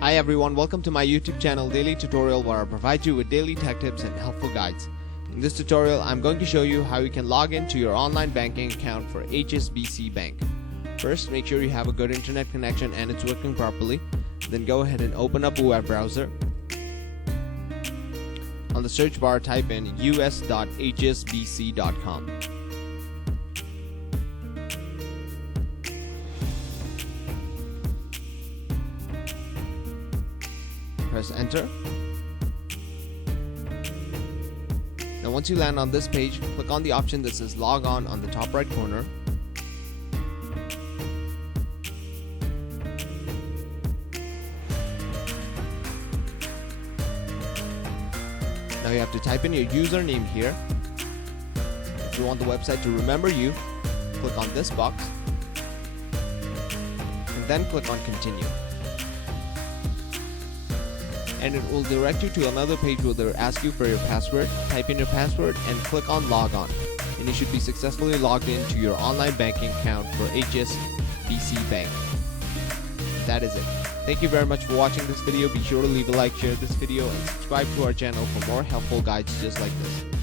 Hi everyone, welcome to my YouTube channel Daily Tutorial, where I provide you with daily tech tips and helpful guides. In this tutorial, I'm going to show you how you can log into your online banking account for HSBC Bank. First, make sure you have a good internet connection and it's working properly. Then go ahead and open up a web browser. On the search bar, type in us.hsbc.com. Press enter. Now once you land on this page, click on the option that says log on the top right corner. Now you have to type in your username here. If you want the website to remember you, click on this box and then click on continue. And it will direct you to another page where they'll ask you for your password. Type in your password and click on log on, and you should be successfully logged into your online banking account for HSBC Bank. That is it. Thank you very much for watching this video. Be sure to leave a like, share this video, and subscribe to our channel for more helpful guides just like this.